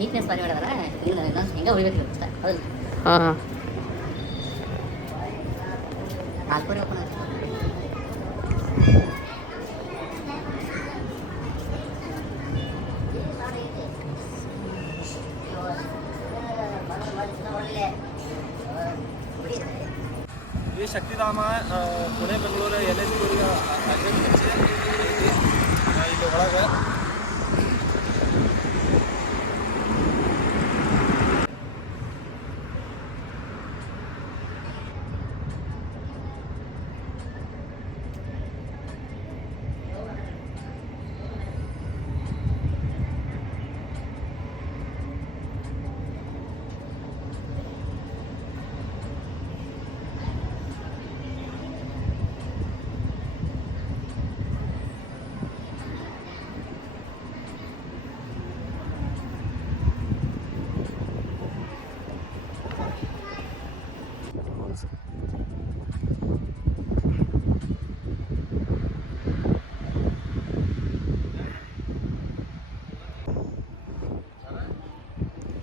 Neatness ಬಾರಿ ಮಾಡೋದಲ್ಲ ಹೆಂಗೆ ಹೊಡಿಬೇಕು ಅಷ್ಟೇ ಹೌದು. ಹಾಂ ನಾಲ್ಕೂವರೆ ಓಪನ್ ಆಯ್ತು. ಈ ಶಕ್ತಿಧಾಮ ಪುಣೆ ಬೆಂಗಳೂರು NH ಇಲ್ಲಿ ಒಳಗೆ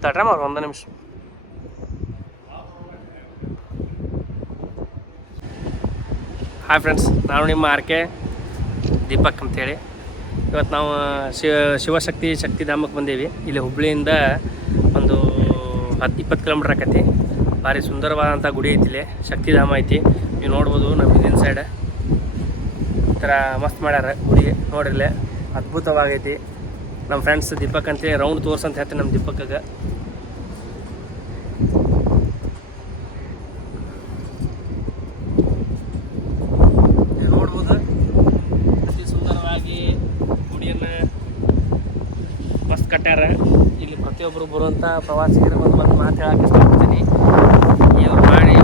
ತಡ್ರ ಮಾಡು ಒಂದು ನಿಮಿಷ. ಹಾಯ್ ಫ್ರೆಂಡ್ಸ್, ನಾನು ನಿಮ್ಮ ಆರ್.ಕೆ. ದೀಪಕ್ ಅಂತೇಳಿ. ಇವತ್ತು ನಾವು ಶಿವಶಕ್ತಿ ಶಕ್ತಿಧಾಮಕ್ಕೆ ಬಂದೀವಿ. ಇಲ್ಲಿ ಹುಬ್ಬಳ್ಳಿಯಿಂದ ಒಂದು 10-20 ಕಿಲೋಮೀಟ್ರ್ ಆಕೈತಿ. ಭಾರಿ ಸುಂದರವಾದಂಥ ಗುಡಿ ಐತಿ. ಇಲ್ಲಿ ಶಕ್ತಿಧಾಮ ಐತಿ. ನೀವು ನೋಡ್ಬೋದು ನಮ್ಮ ಹಿಂದಿನ ಸೈಡ್ ಈ ಥರ ಮಸ್ತ್ ಮಾಡ್ಯಾರ ಗುಡಿ. ನೋಡಿರಲಿ ಅದ್ಭುತವಾಗೈತಿ. ನಮ್ಮ ಫ್ರೆಂಡ್ಸ್ ದೀಪಕ್ ಅಂತೇಳಿ ರೌಂಡ್ ತೋರ್ಸಂತ ಹೇಳ್ತೀನಿ ನಮ್ಮ ದೀಪಕ್ಕಾಗ. ನೋಡ್ಬೋದು ಅತಿ ಸುಂದರವಾಗಿ ಗುಡಿಯನ್ನು ಮಸ್ತ್ ಕಟ್ಟ್ಯಾರ. ಇಲ್ಲಿ ಪ್ರತಿಯೊಬ್ಬರು ಬರುವಂಥ ಪ್ರವಾಸಿಗರಿಗೆ ಒಂದು ಮಾತು ಹೇಳಕ್ಕೆ ಇಷ್ಟಪಡ್ತೀನಿ. ಇವ್ರು ಮಾಡಿ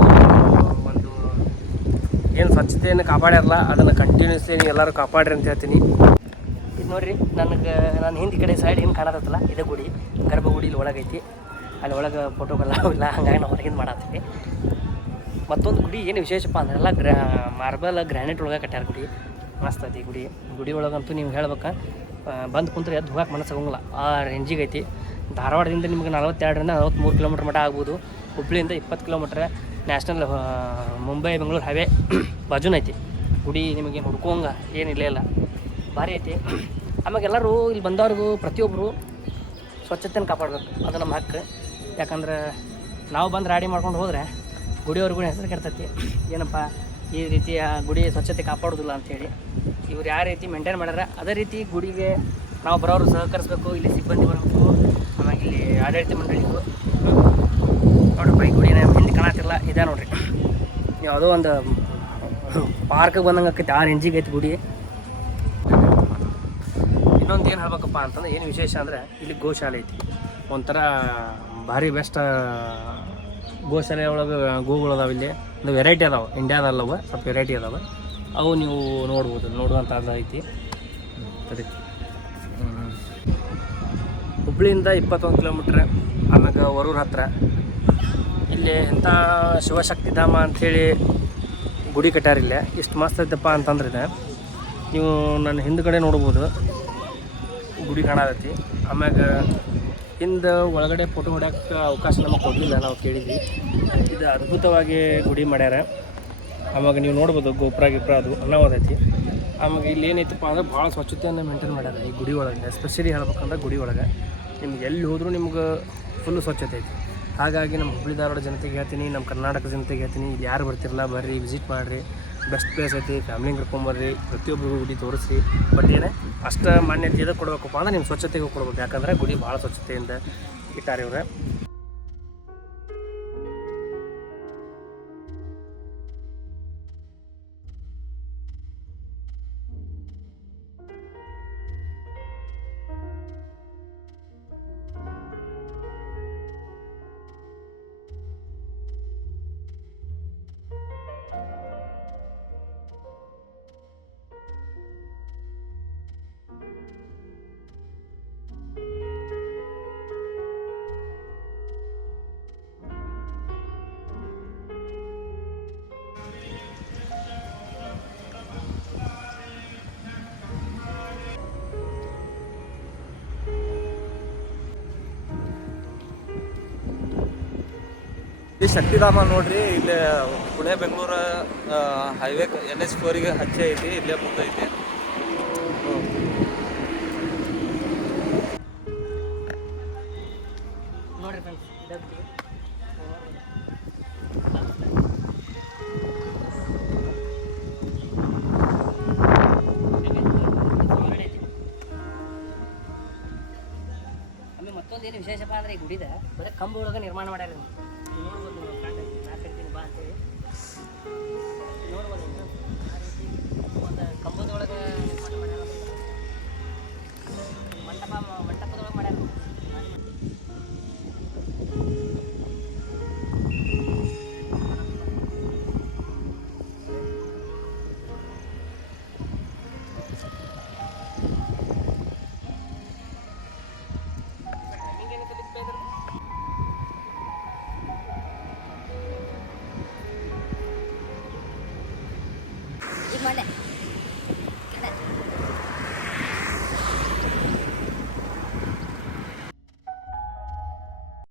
ಒಂದು ಏನು ಸ್ವಚ್ಛತೆಯನ್ನು ಕಾಪಾಡ್ಯಾರಲ್ಲ ಅದನ್ನು ಕಂಟಿನ್ಯೂಸ್ಲಿ ನೀವು ಎಲ್ಲರೂ ಕಾಪಾಡ್ರಿ ಅಂತ ಹೇಳ್ತೀನಿ. ಇದು ನೋಡಿರಿ, ನನ್ನ ಹಿಂದಿ ಕಡೆ ಸೈಡ್ ಏನು ಕಾಣತ್ತಲ್ಲ ಇದೇ ಗುಡಿ. ಗರ್ಭಗುಡಿ ಇಲ್ಲಿ ಒಳಗೈತಿ. ಅಲ್ಲಿ ಒಳಗೆ ಫೋಟೋಗೆಲ್ಲ ಇಲ್ಲ, ಹಂಗಾಗಿ ನಾವು ಹೊರಗಿಂದ ಮಾಡತ್ತೀವಿ. ಮತ್ತೊಂದು ಗುಡಿ ಏನು ವಿಶೇಷಪ್ಪ ಅಂದ್ರೆ ಎಲ್ಲ ಮಾರ್ಬಲ್ ಗ್ರ್ಯಾನೈಟ್ ಒಳಗೆ ಕಟ್ಟ್ಯಾರ ಗುಡಿ. ಮಸ್ತ್ ಐತಿ ಗುಡಿ ಒಳಗಂತೂ ನೀವು ಹೇಳ್ಬೇಕು, ಬಂದು ಕುಂತ್ರೆ ಎದ್ದು ಹೋಗಕ್ಕೆ ಮನಸ್ಸಾಗಂಗಿಲ್ಲ, ಆ ರೇಂಜಿಗೆ ಐತಿ. ಧಾರವಾಡದಿಂದ ನಿಮ್ಗೆ 42ರಿಂದ 43 ಕಿಲೋಮೀಟ್ರ್ ಮಟ್ಟ ಆಗ್ಬೋದು. ಹುಬ್ಳಿಯಿಂದ 20 kilometre. National Mumbai Bengaluru highway ಬಾಜುನ ಐತಿ ಗುಡಿ. ನಿಮಗೆ ಹುಡ್ಕೋಂಗ ಏನಿಲ್ಲ ಇಲ್ಲ, ಭಾರಿ ಐತಿ. ಆಮ್ಯಾಗ ಎಲ್ಲರೂ ಇಲ್ಲಿ ಬಂದವ್ರಿಗೂ ಪ್ರತಿಯೊಬ್ಬರು ಸ್ವಚ್ಛತೆಯನ್ನು ಕಾಪಾಡಬೇಕು, ಅದು ನಮ್ಮ ಹಕ್ಕು. ಯಾಕಂದ್ರೆ ನಾವು ಬಂದು ರಾಡಿ ಮಾಡ್ಕೊಂಡು ಹೋದರೆ ಗುಡಿಯವ್ರಿಗೂ ಹೆಸರು ಕೆಡ್ತೈತಿ. ಏನಪ್ಪ ಈ ರೀತಿ ಗುಡಿ ಸ್ವಚ್ಛತೆ ಕಾಪಾಡೋದಿಲ್ಲ ಅಂಥೇಳಿ. ಇವ್ರು ಯಾವ ರೀತಿ ಮೇಂಟೈನ್ ಮಾಡ್ಯಾರ ಅದೇ ರೀತಿ ಗುಡಿಗೆ ನಾವು ಬರೋರು ಸಹಕರಿಸ್ಬೇಕು. ಇಲ್ಲಿ ಸಿಬ್ಬಂದಿ ಬರಬೇಕು, ಆಮೇಲೆ ಇಲ್ಲಿ ಆಡಳಿತ ಮಂಡಳಿಗೂ. ನೋಡ್ರಿಪ್ಪ ಈ ಗುಡಿ ನಮ್ಮ ಹಿಂದೆ ಕಾಣತ್ತಿಲ್ಲ, ಇದೆ ನೋಡ್ರಿ. ಯಾವುದೋ ಒಂದು ಪಾರ್ಕ್ಗೆ ಬಂದಂಗೆ ಆಕೈತಿ, ಆ ರೇಂಜಿಗೆ ಐತಿ ಗುಡಿ. ಇನ್ನೊಂದು ಏನು ಹೇಳ್ಬೇಕಪ್ಪ ಅಂತಂದ್ರೆ ಏನು ವಿಶೇಷ ಅಂದರೆ ಇಲ್ಲಿ ಗೋಶಾಲೆ ಐತಿ. ಒಂಥರ ಭಾರಿ ಬೆಸ್ಟ್ ಗೋಶಾಲೆ ಒಳಗೆ ಗೋಗಳು ಅದಾವೆ. ಇಲ್ಲಿ ಒಂದು ವೆರೈಟಿ ಅದಾವೆ, ಇಂಡಿಯಾದಲ್ಲವ ಸ್ವಲ್ಪ ವೆರೈಟಿ ಅದಾವೆ. ಅವು ನೀವು ನೋಡ್ಬೋದು, ನೋಡುವಂಥದ್ದು ಐತಿ. ಸರಿ, ಹುಬ್ಳಿಯಿಂದ 21 ಕಿಲೋಮೀಟ್ರ್. ಆಮ್ಯಾಗ ವರೂರು ಹತ್ರ ಇಲ್ಲಿ ಇಂಥ ಶಿವಶಕ್ತಿಧಾಮ ಅಂಥೇಳಿ ಗುಡಿ ಕಟ್ಟ್ಯಾರ. ಇಲ್ಲೇ ಇಷ್ಟು ಮಸ್ತ್ ಐತಪ್ಪ ಅಂತಂದ್ರೆ ಇದೆ. ನೀವು ನನ್ನ ಹಿಂದ್ಗಡೆ ನೋಡ್ಬೋದು ಗುಡಿ ಕಾಣತೈತಿ. ಆಮ್ಯಾಗ ಹಿಂದೆ ಒಳಗಡೆ ಫೋಟೋ ಹೊಡ್ಯೋಕ್ಕೆ ಅವಕಾಶ ನಮಗೆ ಕೊಡಲಿಲ್ಲ, ನಾವು ಕೇಳಿದ್ವಿ. ಇದು ಅದ್ಭುತವಾಗಿ ಗುಡಿ ಮಾಡ್ಯಾರ. ಆವಾಗ ನೀವು ನೋಡ್ಬೋದು ಗೋಪುರ ಅದು ಅನ್ನೋದೈತಿ. ಆಮ್ಯಾಗ ಇಲ್ಲಿ ಏನೈತಪ್ಪ ಅಂದ್ರೆ ಭಾಳ ಸ್ವಚ್ಛತೆಯನ್ನು ಮೇಂಟೈನ್ ಮಾಡ್ಯಾರ ಈ ಗುಡಿ ಒಳಗೆ. ಎಸ್ಪೆಷಲಿ ಹೇಳ್ಬೇಕಂದ್ರೆ ಗುಡಿ ಒಳಗೆ ನಿಮ್ಗೆ ಎಲ್ಲಿ ಹೋದರೂ ನಿಮ್ಗೆ ಫುಲ್ಲು ಸ್ವಚ್ಛತೆ ಐತಿ. ಹಾಗಾಗಿ ನಮ್ಮ ಹುಬ್ಬಳ್ಳಿ ಧಾರವಾಡ ಜನತೆಗೆ ಹೇಳ್ತೀನಿ, ನಮ್ಮ ಕರ್ನಾಟಕ ಜನತೆಗೆ ಹೇಳ್ತೀನಿ, ಇಲ್ಲಿ ಯಾರು ಬರ್ತಿರಲ್ಲ ಬರ್ರಿ, ವಿಸಿಟ್ ಮಾಡಿರಿ. ಬೆಸ್ಟ್ ಪ್ಲೇಸ್ ಐತಿ. ಫ್ಯಾಮಿಲಿಂಗ್ ಕರ್ಕೊಂಬರ್ರಿ, ಪ್ರತಿಯೊಬ್ಬರು ಗುಡಿ ತೋರಿಸಿ. ಬಟ್ ಏನೇ ಅಷ್ಟು ಮಾನ್ಯತೆ ಇದಕ್ಕೆ ಕೊಡಬೇಕಪ್ಪ ಅಂದ್ರೆ ನಿಮ್ಮ ಸ್ವಚ್ಛತೆಗೂ ಕೊಡ್ಬೇಕು. ಯಾಕಂದರೆ ಗುಡಿ ಭಾಳ ಸ್ವಚ್ಛತೆಯಿಂದ ಇಟ್ಟಾರೆ ಇವ್ರೆ. ಈ ಶಕ್ತಿಧಾಮ ನೋಡ್ರಿ ಇಲ್ಲಿ ಪುಣೆ ಬೆಂಗಳೂರು ಹೈವೇ NH4 ಗೆ ಹಚ್ಚೆ ಐತಿ, ಇಲ್ಲೇ ಮುಂದೆ ಐತಿ. ನೋಡ್ರಿ ಫ್ರೆಂಡ್ಸ್ ಇದಕ್ಕೆ ಆಮೇಲೆ ಮತ್ತೊಂದೇನು ವಿಶೇಷಪ್ಪ ಅಂದರೆ ಈ ಗುಡಿದ ಬರೀ ಕಂಬ ಒಳಗೆ ನಿರ್ಮಾಣ ಮಾಡ್ಯಾರ ನೋಡ್ಬೋದು ನೀವು ಕಾಣ್ತೀನಿ ಬಾ ಅಂತೇಳಿ ನೋಡ್ಬೋದು ನೀವು. ಆ ರೀತಿ ಒಂದು ಕಂಬದೊಳಗೆ